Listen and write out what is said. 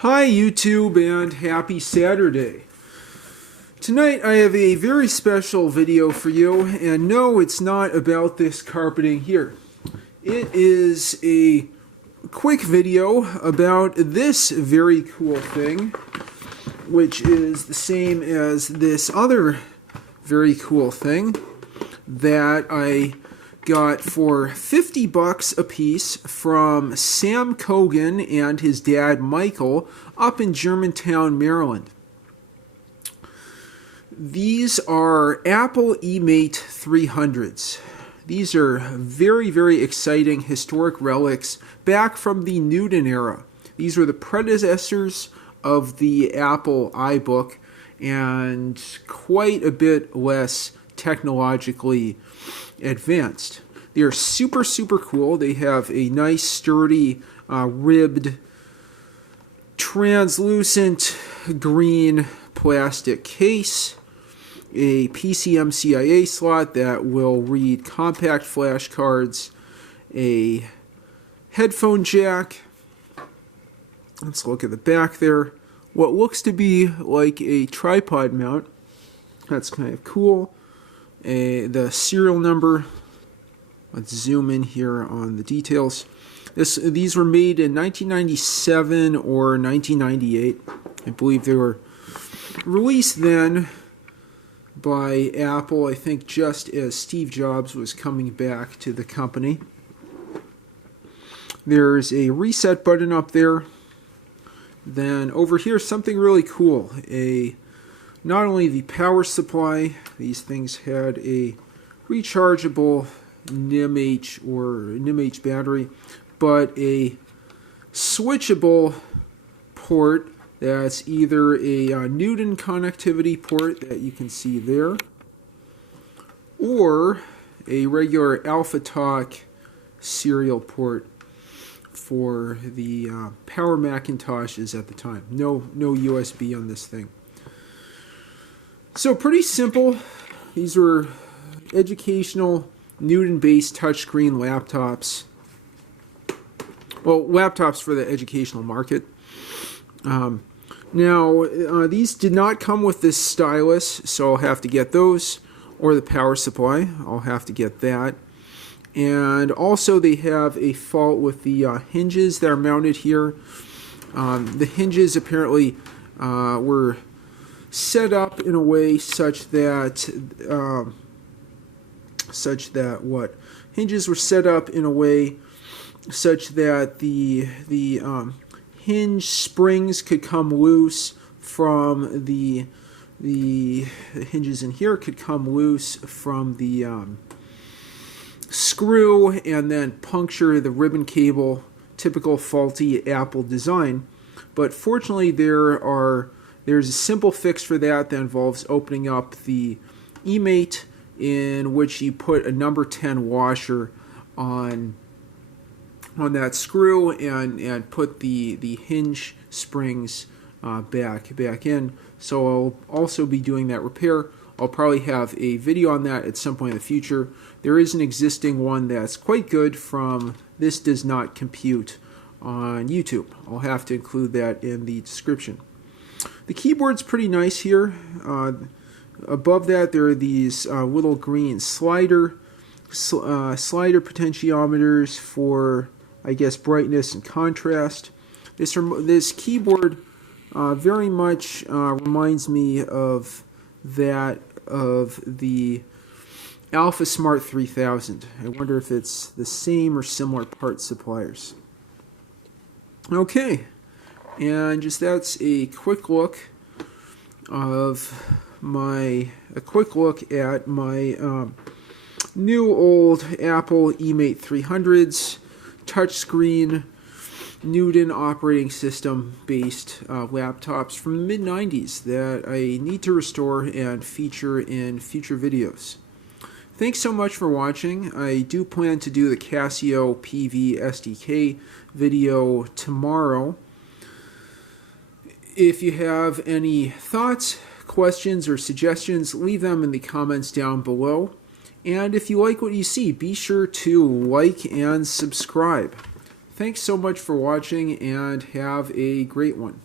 Hi YouTube and happy Saturday. Tonight I have a very special video for you, and no, it's not about this carpeting here. It is a quick video about this very cool thing, which is the same as this other very cool thing that I got for $50 a piece from Sam Cogan and his dad Michael up in Germantown, Maryland. These are Apple eMate 300s. These are very, very exciting historic relics back from the Newton era. These were the predecessors of the Apple iBook and quite a bit less technologically advanced. They are super, super cool. They have a nice, sturdy, ribbed, translucent green plastic case, a PCMCIA slot that will read compact flash cards, a headphone jack. Let's look at the back there. What looks to be like a tripod mount. That's kind of cool. The serial number. Let's zoom in here on the details. These were made in 1997 or 1998. I believe they were released then by Apple, I think just as Steve Jobs was coming back to the company. There's a reset button up there. Then over here, something really cool. Not only the power supply, these things had a rechargeable NIMH or NIMH battery, but a switchable port that's either a Newton connectivity port that you can see there, or a regular AlphaTalk serial port for the Power Macintoshes at the time. No USB on this thing. So pretty simple. These were educational Newton-based touchscreen laptops. Well, laptops for the educational market. Now, these did not come with this stylus, so I'll have to get those, or the power supply. I'll have to get that. And also they have a fault with the hinges that are mounted here. The hinges apparently were set up in a way such that hinges were set up in a way such that the hinge springs could come loose from the hinges in here could come loose from the screw and then puncture the ribbon cable. Typical faulty Apple design. But fortunately there's a simple fix for that involves opening up the eMate, in which you put a number 10 washer on that screw and put the hinge springs back in. So I'll also be doing that repair. I'll probably have a video on that at some point in the future. There is an existing one that's quite good from This Does Not Compute on YouTube. I'll have to include that in the description. The keyboard's pretty nice here. Above that there are these little green slider potentiometers for, I guess, brightness and contrast. This keyboard very much reminds me of that of the Alpha Smart 3000. I wonder if it's the same or similar part suppliers. Okay, and just that's a quick look at my new old Apple eMate 300s touchscreen Newton operating system based laptops from the mid-90s that I need to restore and feature in future videos. Thanks so much for watching. I do plan to do the Casio PV SDK video tomorrow. If you have any thoughts, questions, or suggestions, leave them in the comments down below. And if you like what you see, be sure to like and subscribe. Thanks so much for watching and have a great one.